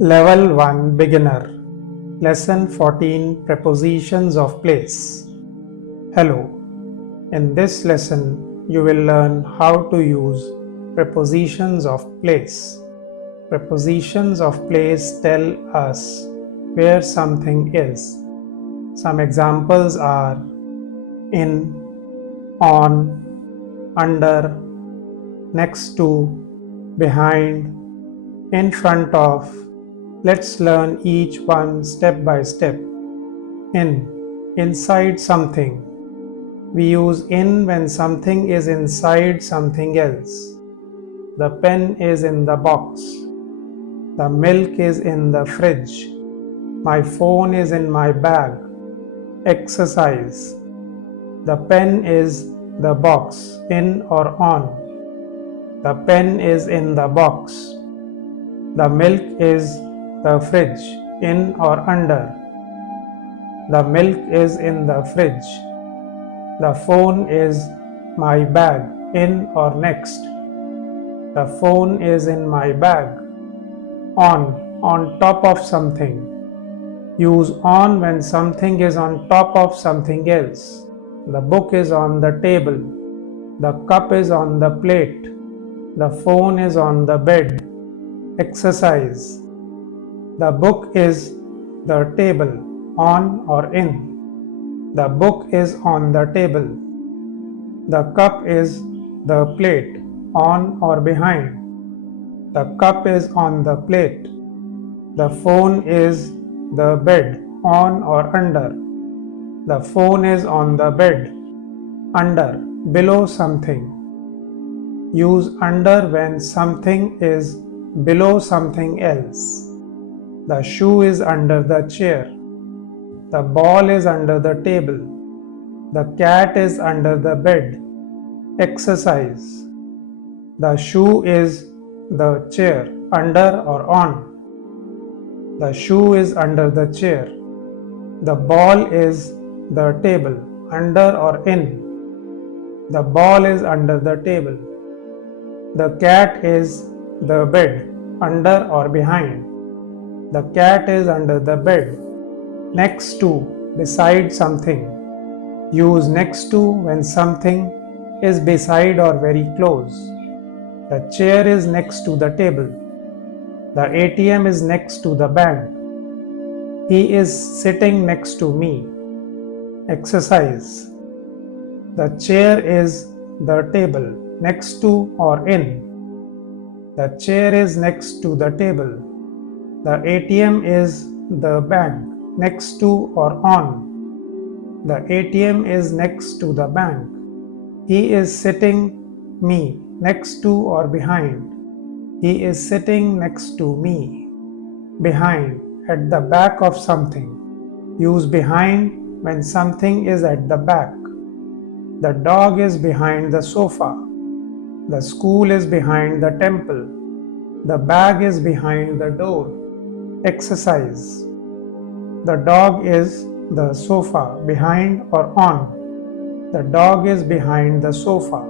Level 1 Beginner Lesson 14 Prepositions of Place. Hello. In this lesson, you will learn how to use prepositions of place. Prepositions of place tell us where something is. Some examples are in, on, under, next to, behind, in front of. Let's learn each one step by step. Inside something. We use in when something is inside something else. The pen is in the box. The milk is in the fridge. My phone is in my bag. Exercise. The pen is the box, in or on. The pen is in the box. The milk is the fridge, in or under. The milk is in the fridge. The phone is my bag, in or next. The phone is in my bag. On top of something. Use on when something is on top of something else. The book is on the table. The cup is on the plate. The phone is on the bed. Exercise. The book is the table, on or in. The book is on the table. The cup is the plate, on or behind. The cup is on the plate. The phone is the bed, on or under. The phone is on the bed, under, below something. Use under when something is below something else. The shoe is under the chair. The ball is under the table. The cat is under the bed. Exercise. The shoe is the chair, under or on. The shoe is under the chair. The ball is the table, under or in. The ball is under the table. The cat is the bed, under or behind. The cat is under the bed. Next to, beside something. Use next to when something is beside or very close. The chair is next to the table. The ATM is next to the bank. He is sitting next to me. Exercise. The chair is the table, next to or in. The chair is next to the table. The ATM is the bank, next to or on. The ATM is next to the bank. He is sitting me, next to or behind. He is sitting next to me. Behind, at the back of something. Use behind when something is at the back. The dog is behind the sofa. The school is behind the temple. The bag is behind the door. Exercise. The dog is the sofa, behind or on. The dog is behind the sofa.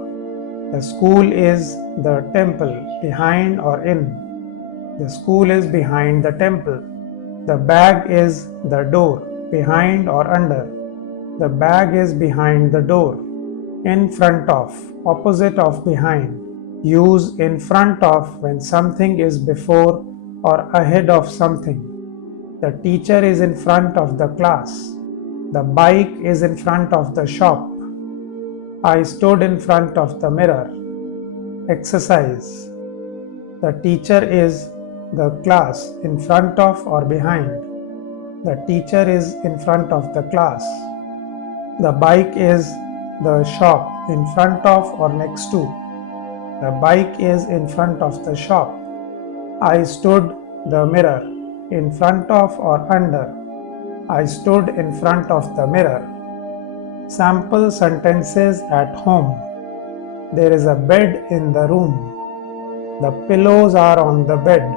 The school is the temple, behind or in. The school is behind the temple. The bag is the door, behind or under. The bag is behind the door. In front of, opposite of behind. Use in front of when something is before or ahead of something. The teacher is in front of the class. The bike is in front of the shop. I stood in front of the mirror. Exercise. The teacher is the class in front of or behind. The teacher is in front of the class. The bike is the shop in front of or next to. The bike is in front of the shop. I stood the mirror in front of or under. I stood in front of the mirror. Sample sentences at home. There is a bed in the room. The pillows are on the bed.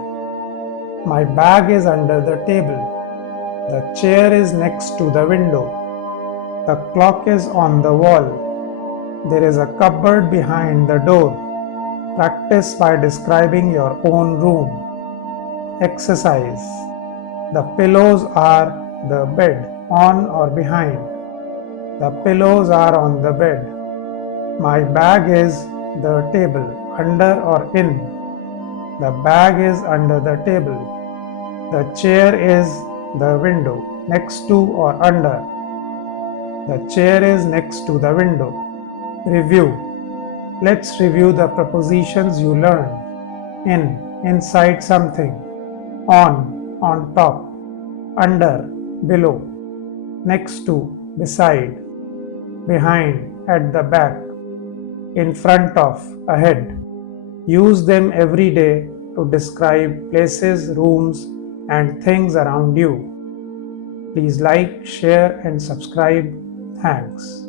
My bag is under the table. The chair is next to the window. The clock is on the wall. There is a cupboard behind the door. Practice by describing your own room. Exercise. The pillows are the bed, on or behind. The pillows are on the bed. My bag is the table, under or in. The bag is under the table. The chair is the window, next to or under. The chair is next to the window. Review. Let's review the prepositions you learned. In, inside something. On top. Under, below. Next to, beside. Behind, at the back. In front of, ahead. Use them every day to describe places, rooms, and things around you. Please like, share, and subscribe. Thanks.